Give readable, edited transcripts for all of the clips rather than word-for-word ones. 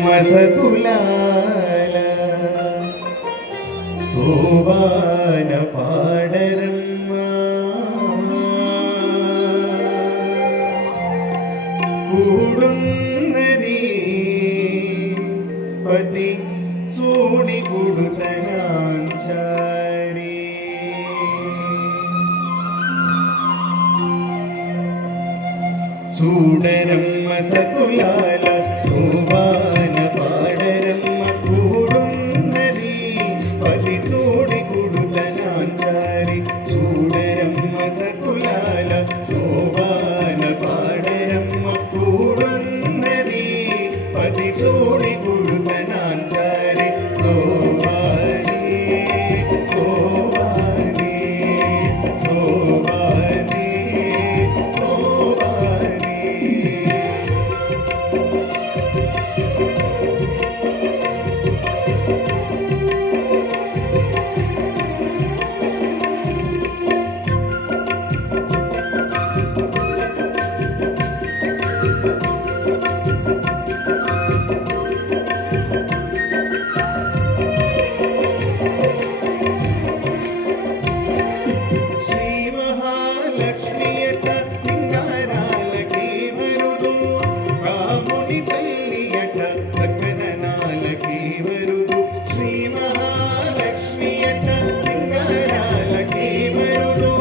మసతులాల శోభాన పాడరమ్మా కూడున్నది పతి చూడి గుడుతనాంచారి చూడరమ్మ సతులాల శోభాన పాడరమ్మ కూడున్నది పతి చూడి గుడుతనాంచారి చూడరమ్మ సతులాల శోభాన పాడరమ్మ కూడున్నది పతి చూడి గుడుతనాంచారి శోభాని శోభాని శోభాని శోభాని లక్ష్మియట సింగారాలకి వరుడు రాముని తల్లియట సకదనాలకి వరుడు శ్రీ మహాలక్ష్మియట సింగారాలకి వరుడు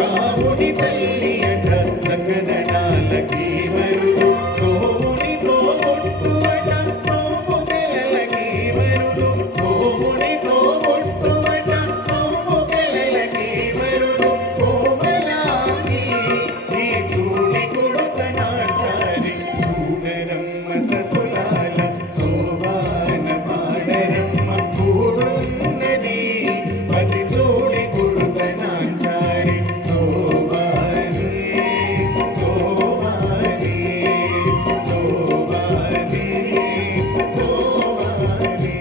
రాముని తల్లియట సకదనాలకి వరుడు సోమునితో కొట్టువట సోము పిల్లలకి వరుడు సోమునితో కొట్టువట సోము పిల్లలకి వరుడు సతులాల శోభాన పాడరమ్మ కూడున్నది పతి చూడి గుడుతనాంచారి శోభాని శోభాని శోభాని శోభాని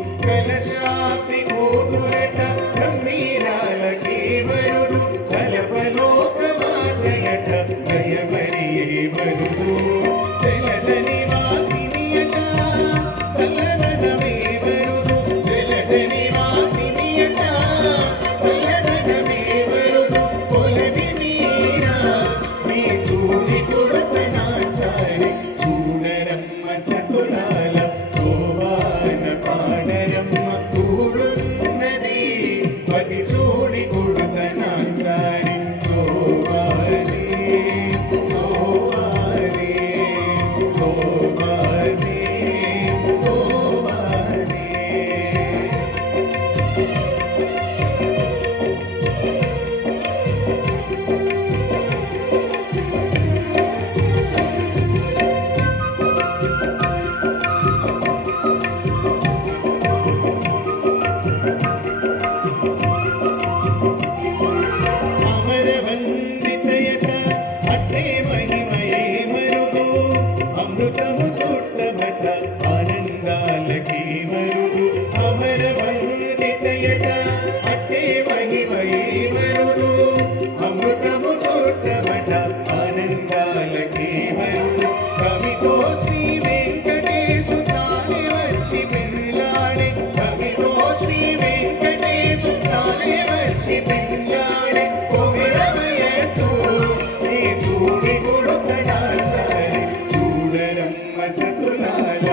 కలశాపి గోగురట గంభీరాలకి వరుడు కలపలోకమాతయట దయమరియే వరుడు జలజ నివాసినియట చల్లదనమే వరుడు జలజ నివాసినియట చల్లదనమే వరుడు కొలది మీరా మీ చూడి కొడుతనాచారి చూడరమ్మ సతులాల శోభాన పాడరమ్మ కూడున్నది పతి చూడి కొడుతనాచారి శోభాని శోభాని శోభాని శోభాని అమరవందితయట అట్టే మహిమయే మరుగు అమృతము చుట్టబట ఆనందాలకి మరుగు అమరవందితయట అట్టే మహిమయే మరుగు అమృతము చుట్టబట ఆనందాలకి మరుగు కవితో శ్రీ వెంకటేశు తానే వచ్చి పెళ్ళాడే కవితో శ్రీ వెంకటేశు తానే వచ్చి పెళ్ళాడే చూడరమ్మ సతులాల